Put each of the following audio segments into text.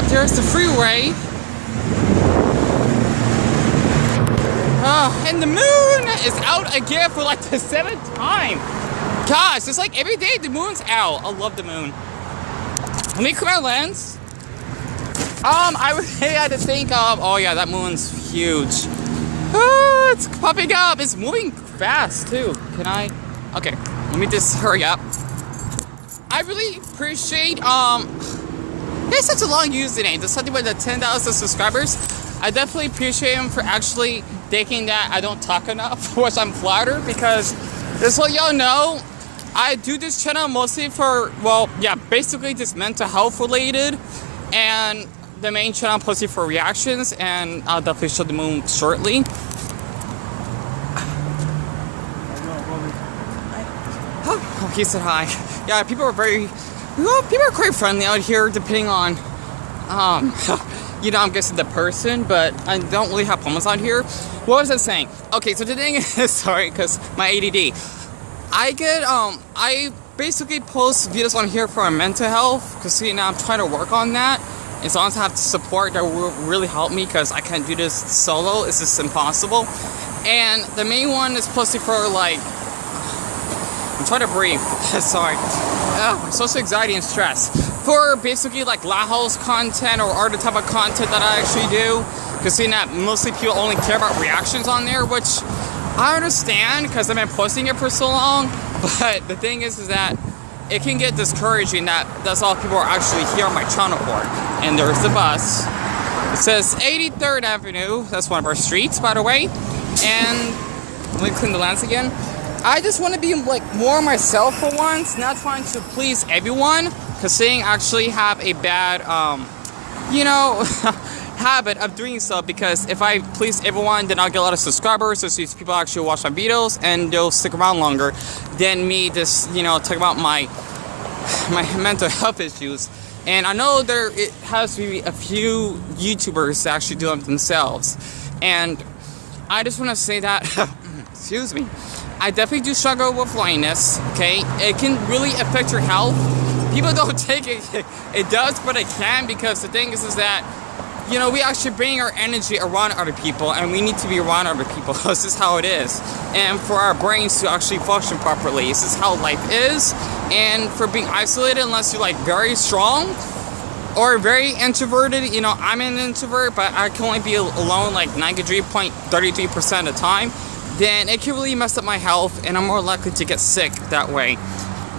Yep, there's the freeway. And the moon is out again for like the 7th time. Gosh, it's like every day the moon's out. I love the moon. Let me clear my lens. I would say I had to think of, oh yeah, that moon's huge. It's popping up. It's moving fast too. Can I? Okay, let me just hurry up. I really appreciate, it's such a long username. There's something with the 10,000 subscribers. I definitely appreciate him for actually thinking that I don't talk enough, which I'm flattered, because just so y'all know, I do this channel mostly for, well, yeah, basically just mental health related, and the main channel mostly for reactions, and I'll definitely show the moon shortly. Oh, he said hi. Yeah, people are people are quite friendly out here, depending on, you know, I'm guessing the person, but I don't really have homeless out here. What was I saying? Okay, so the thing is, sorry, because my ADD. I basically post videos on here for my mental health, because see, now I'm trying to work on that. As long as I have support, that will really help me, because I can't do this solo. It's just impossible. And the main one is posted for, like, I'm trying to breathe. Sorry. Social anxiety and stress. For basically like house content or other type of content that I actually do. Because seeing that mostly people only care about reactions on there, which I understand because I've been posting it for so long. But the thing is that it can get discouraging that that's all people are actually here on my channel for. And there's the bus. It says 83rd Avenue. That's one of our streets, by the way. And let me clean the lens again. I just want to be like more myself for once, not trying to please everyone, because saying actually have a bad, you know, habit of doing so, because if I please everyone, then I'll get a lot of subscribers, so these people actually watch my videos, and they'll stick around longer than me just, you know, talking about my mental health issues. And I know it has to be a few YouTubers that actually do them themselves, and I just want to say that, excuse me, I definitely do struggle with loneliness, okay? It can really affect your health. People don't take it. It does, but it can, because the thing is that, you know, we actually bring our energy around other people, and we need to be around other people. This is how it is. And for our brains to actually function properly, this is how life is. And for being isolated, unless you're like very strong or very introverted, you know, I'm an introvert, but I can only be alone like 93.33% of the time. Then it can really mess up my health, and I'm more likely to get sick that way.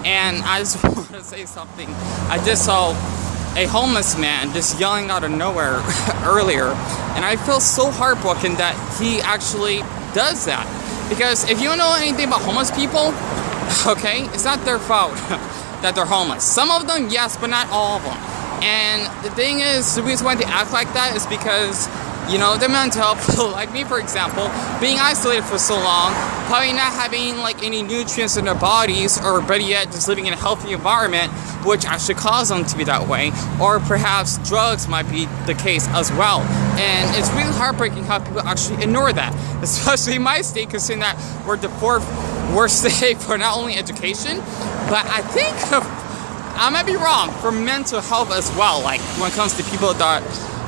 And I just want to say something. I just saw a homeless man just yelling out of nowhere earlier, and I feel so heartbroken that he actually does that. Because if you don't know anything about homeless people, okay, it's not their fault that they're homeless. Some of them, yes, but not all of them. And the thing is, the reason why they act like that is because, you know, their mental health, like me for example, being isolated for so long, probably not having like any nutrients in their bodies, or better yet, just living in a healthy environment, which actually cause them to be that way, or perhaps drugs might be the case as well. And it's really heartbreaking how people actually ignore that, especially in my state, considering that we're the 4th worst state for not only education, but I think, I might be wrong, for mental health as well, like when it comes to people that,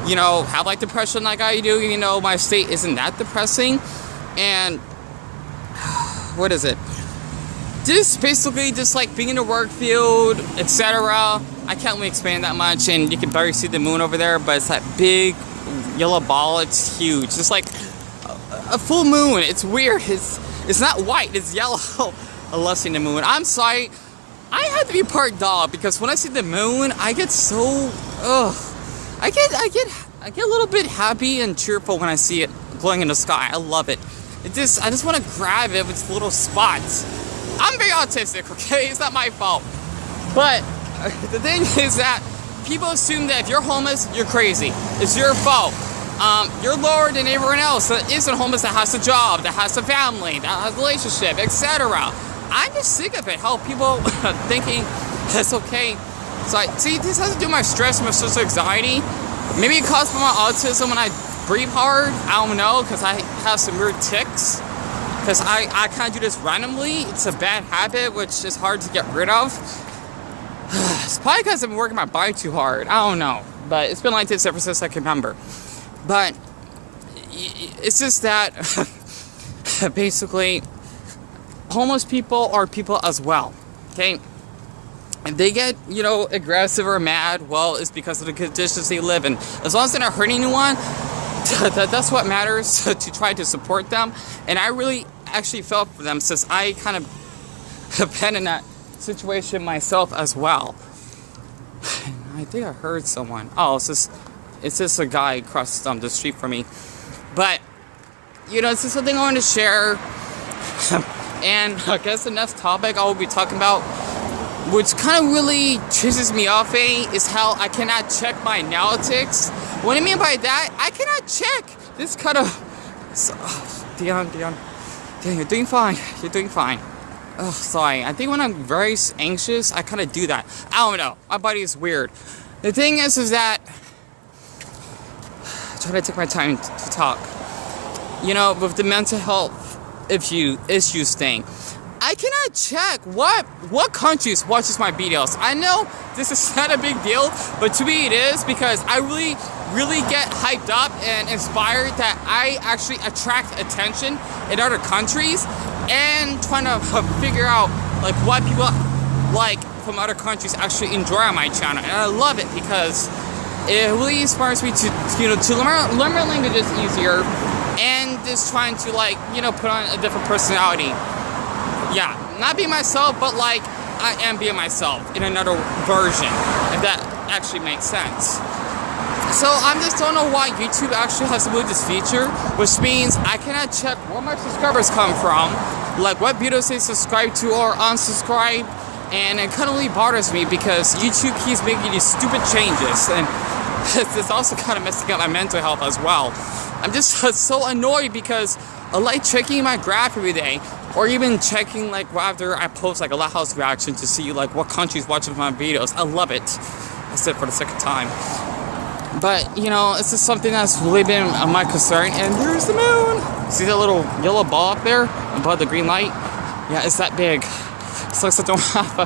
you know, have like depression like I do. You know, my state isn't that depressing. And what is it? Just basically just like being in the work field, etc. I can't really explain that much, and you can barely see the moon over there, but it's that big yellow ball. It's huge. It's like a full moon. It's weird. It's not white, it's yellow. I love seeing the moon. I'm sorry, I have to be part dog, because when I see the moon, I get so I get a little bit happy and cheerful when I see it glowing in the sky. I love it. I just want to grab it with its little spots. I'm very autistic, okay? It's not my fault. But the thing is that people assume that if you're homeless, you're crazy. It's your fault. You're lower than everyone else that isn't homeless, that has a job, that has a family, that has a relationship, etc. I'm just sick of it, how people thinking it's okay. So see, this has to do with my stress and my social anxiety. Maybe it caused by my autism when I breathe hard. I don't know, because I have some weird tics. Because I kind of do this randomly. It's a bad habit, which is hard to get rid of. It's probably because I've been working my body too hard. I don't know. but it's been like this ever since I can remember. But it's just that basically homeless people are people as well, okay? If they get, you know, aggressive or mad, well, it's because of the conditions they live in. As long as they're not hurting anyone, that's what matters, to try to support them. And I really actually felt for them, since I kind of have been in that situation myself as well. I think I heard someone. Oh, it's just a guy across the street from me. But, you know, it's just something I want to share. And I guess the next topic I will be talking about, which kind of really pisses me off, is how I cannot check my analytics. What I mean by that, I cannot check this kind of... Deon, you're doing fine. You're doing fine. Oh, sorry. I think when I'm very anxious, I kind of do that. I don't know. My body is weird. The thing is that... I'm trying to take my time to talk. You know, with the mental health issues thing, I cannot check what countries watches my videos. I know this is not a big deal, but to me it is, because I really get hyped up and inspired that I actually attract attention in other countries, and trying to figure out like what people like from other countries actually enjoy on my channel. And I love it because it really inspires me to, you know, to learn my languages easier, and just trying to, like, you know, put on a different personality. Yeah, not be myself, but like I am being myself in another version, if that actually makes sense. So I just don't know why YouTube actually has removed this feature, which means I cannot check where my subscribers come from, like what videos they subscribe to or unsubscribe, and it kind of really bothers me because YouTube keeps making these stupid changes, and it's also kind of messing up my mental health as well. I'm just so annoyed because I like checking my graph every day, or even checking like after I post like a Lighthouse reaction to see like what countries watching my videos. I love it. I said for the second time. But, you know, it's just something that's really been my concern. And there's the moon. See that little yellow ball up there above the green light? Yeah, it's that big. It's like I don't have a...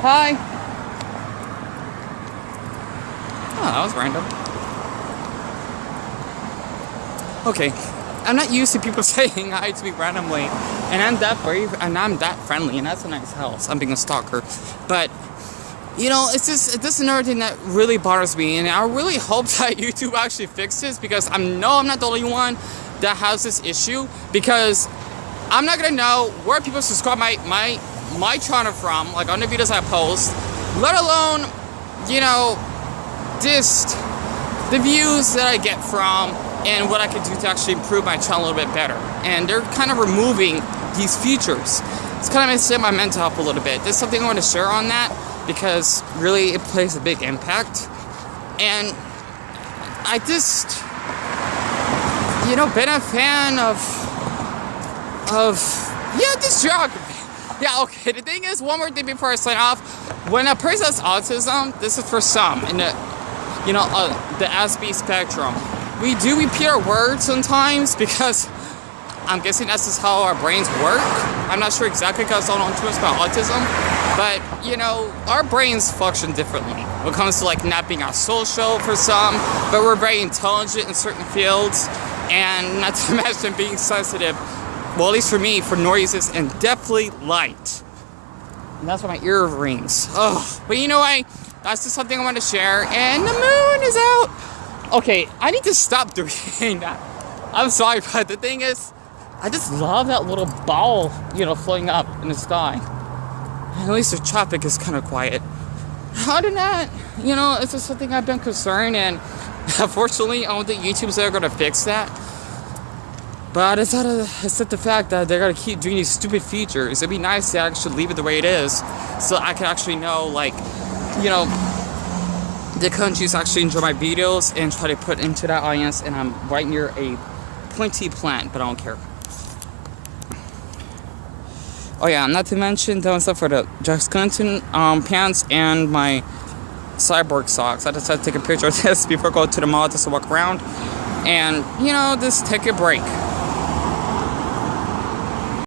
Hi. Oh, that was random. Okay, I'm not used to people saying hi to me randomly, and I'm that brave, and I'm that friendly, and that's a nice house. I'm being a stalker, but, you know, it's just another thing that really bothers me, and I really hope that YouTube actually fixes, because I know I'm not the only one that has this issue, because I'm not gonna know where people subscribe my channel from, like on the videos I post, let alone, you know, just the views that I get from, and what I could do to actually improve my channel a little bit better. And they're kind of removing these features. It's kind of messing my mental health a little bit. There's something I want to share on that, because really it plays a big impact. And I just, you know, been a fan of this geography. Yeah, okay, the thing is, one more thing before I sign off. When a person has autism, this is for some, in the, you know, the SB spectrum. We do repeat our words sometimes, because I'm guessing that's just how our brains work. I'm not sure exactly, because I don't know too much about autism, but, you know, our brains function differently when it comes to like not being our social for some, but we're very intelligent in certain fields, and not to mention being sensitive, well, at least for me, for noises and definitely light. And that's why my ear rings. Oh, but you know what? That's just something I want to share, and the moon is out. Okay, I need to stop doing that. I'm sorry, but the thing is, I just love that little ball, you know, floating up in the sky. And at least the traffic is kind of quiet. Other than that, you know, it's just something I've been concerned, and unfortunately, I don't think YouTube's ever going to fix that. But it's not the fact that they're going to keep doing these stupid features. It'd be nice to actually leave it the way it is, so I can actually know, like, you know, the countries actually enjoy my videos and try to put into that audience, and I'm right near a plenty plant, but I don't care. Oh yeah, not to mention doing stuff for the Jack Skellington pants and my cyborg socks. I decided to take a picture of this before I go to the mall just to walk around and, you know, just take a break.